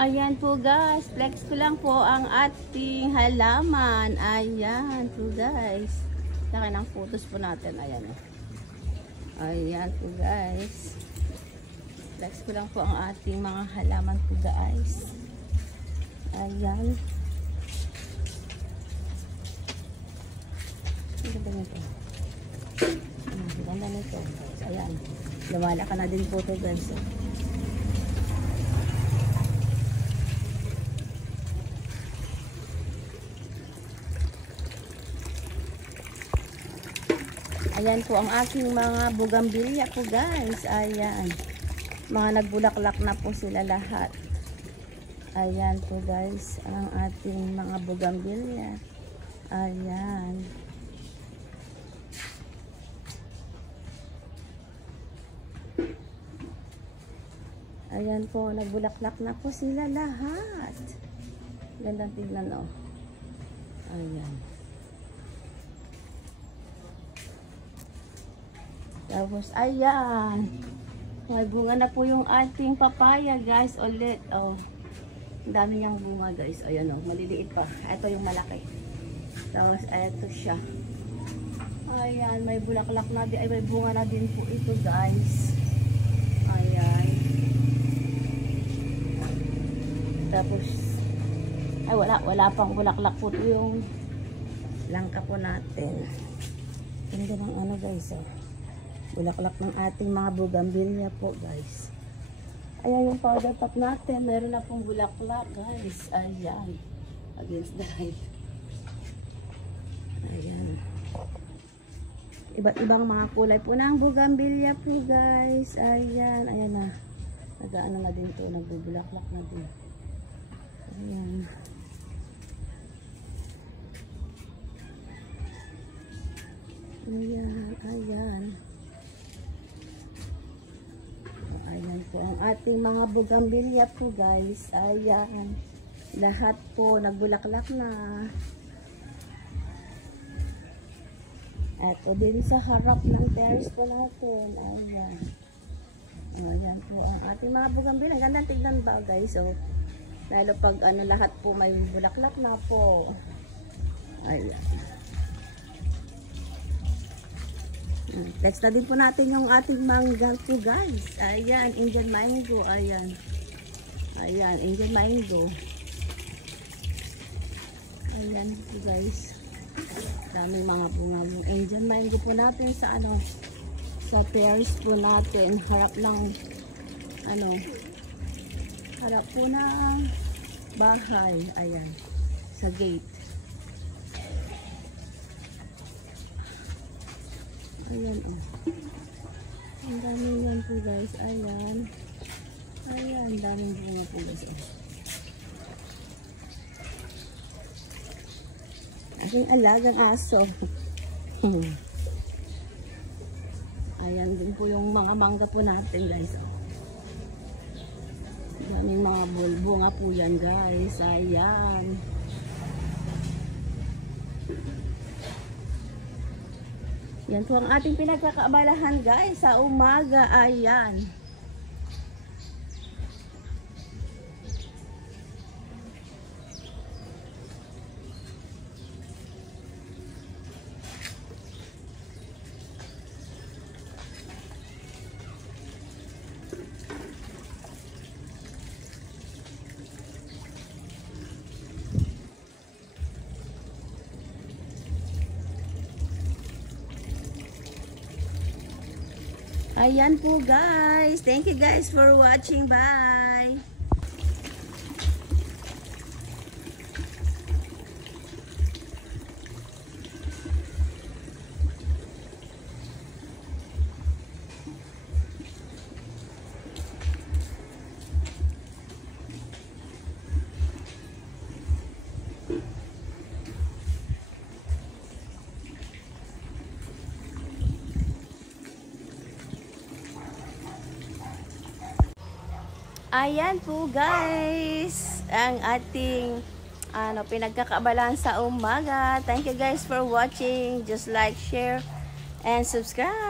Ayan po guys, flex ko lang po ang ating halaman. Ayan po guys. Laki ng photos po natin. Ayan o. Ayan po guys. Flex ko lang po ang ating mga halaman po guys. Ayan. Ang ganda nito. Ang ganda nito. Ayan. Lumala ka na din po ito guys. Ayan po ang aking mga bugambilya po guys. Ayan. Mga nagbulaklak na po sila lahat. Ayan po guys. Ang ating mga bugambilya. Ayan. Ayan po. Nagbulaklak na po sila lahat. Gandang tignan o. Ayan. Tapos, ayan. May bunga na po yung ating papaya, guys. Ulit, oh. Ang dami niyang bunga, guys. Ayan, oh. Maliliit pa. Ito yung malaki. Tapos, ito siya. Ayan. May bulaklak na din. Ay, may bunga na din po ito, guys. Ayan. Tapos, ay, wala pang bulaklak po ito yung langka po natin. Ganda ng ano, guys, oh. Bulaklak ng ating mga bugambilya po guys. Ayan yung powder puff natin. Meron na pong bulaklak guys. Ayan. Against the light. Ayan. Iba't ibang mga kulay po ng bugambilya po guys. Ayan. Ayan na. Nag-ano na din to. Nagbubulaklak na din. Ayan. Ayan. Ayan. Ayan po ang ating mga bugambilya po guys. Ayan. Lahat po nagbulaklak na. Ito din sa harap ng terrace po natin. Ayan. Ayan po ang ating mga bugambilya. Ang gandang tignan ba guys. So, lalo pag ano, lahat po may bulaklak na po. Ayan. Next na din po natin yung ating mangga po guys. Ayan, Indian mango. Ayan. Ayan, Indian mango. Ayan po guys. Daming mga bunga ng Indian mango po natin sa ano, sa pears po natin. Harap lang ano, harap po na bahay. Ayan, sa gate. Ayan o. Ang daming yan po guys. Ayan. Ayan. Daming bunga po guys. Aking alagang aso. Ayan din po yung mga mangga po natin guys. Daming mga bunga po yan guys. Ayan. Yan po ang ating pinagkakaabalahan guys sa umaga. Ayan. Ayan po guys. Thank you guys for watching. Bye. Ayan po guys, ang ating pinagkakaabalahan sa umaga. Thank you guys for watching. Just like, share, and subscribe.